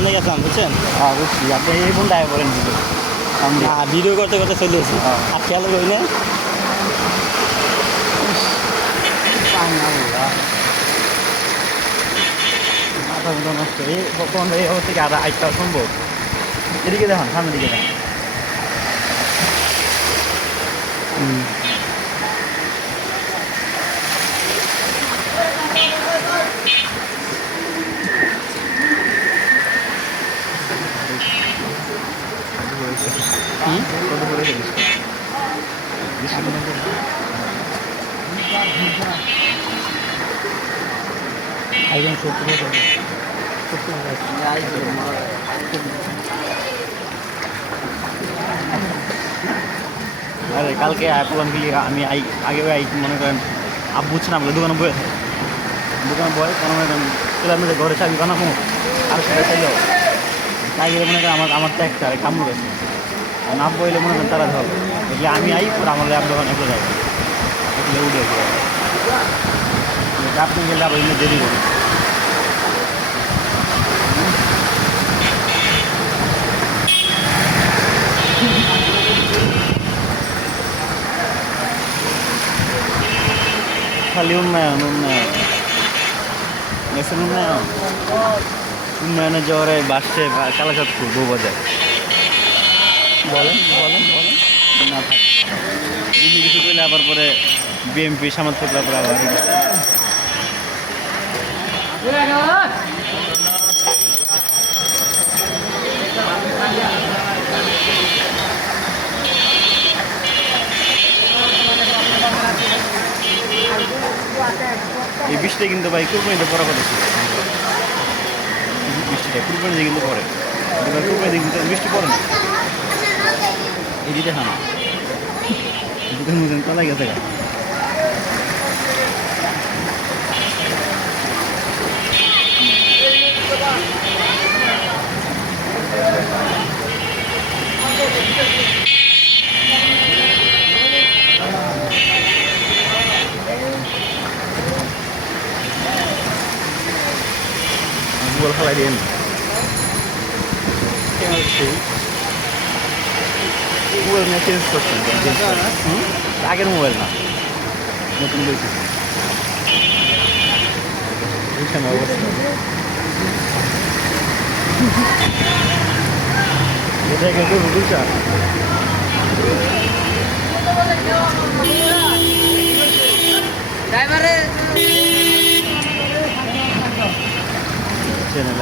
সামনে গেছিলাম বুঝছেন। বুঝছি, আপনি এই ফোনটা আয় বলেন ভিডিও সামনে। ভিডিও করতে করতে চলে এসেছি আর খেয়াল করি না। মাথা মতো নষ্ট, এই ফোন এই অবস্থা থেকে আর আইটা সম্ভব? এদিকে দেখুন, সামনের দিকে দেখুন। কত পড়েছে একজন 70 আরে কালকে বললাম কি আমি আগে মনে করেন আব্বু বুঝছে না বলে দোকানে বয়ে থাকে, দোকানে বয়ে কেন মনে করেন চলে আমি ঘরে চাবি বানাবো আর সেটা চাইলেও তাই গেলে মনে করেন আমার তো একটা কামড় গেছে না বইলে মনে করেন তারা ধর એટલે আমি পুরো আমার ল্যাব দোকানে এসে যাই એટલે উঠে আপনি গেলে আবার এমনি দেরি করি। খালি দেশের উন্নয়নের জ্বরে বাসছে কালাচাঁদপুর বউবাজার। বলেন বলেন বলেন। না থাক কিছু করলে আবার পরে বিএমপি সামর্থ্যরা পরে আবার এই বৃষ্টি কিন্তু ভাই কুরবানিতে পড়া কথা ছিল। বৃষ্টিটা কুরবানিতে কিন্তু পড়ে, কুরবানিতে কিন্তু বৃষ্টি পড়ে না। এই দিতে খানা দুধের মধ্যে তলায় গেছে গা। গুগল খেলাই দিয়ে গুগল নিয়ে চেঞ্জ করছেন আগের মোবাইল না, নতুন বলছি অবস্থা এটা কিন্তু বুঝা চ্যানেল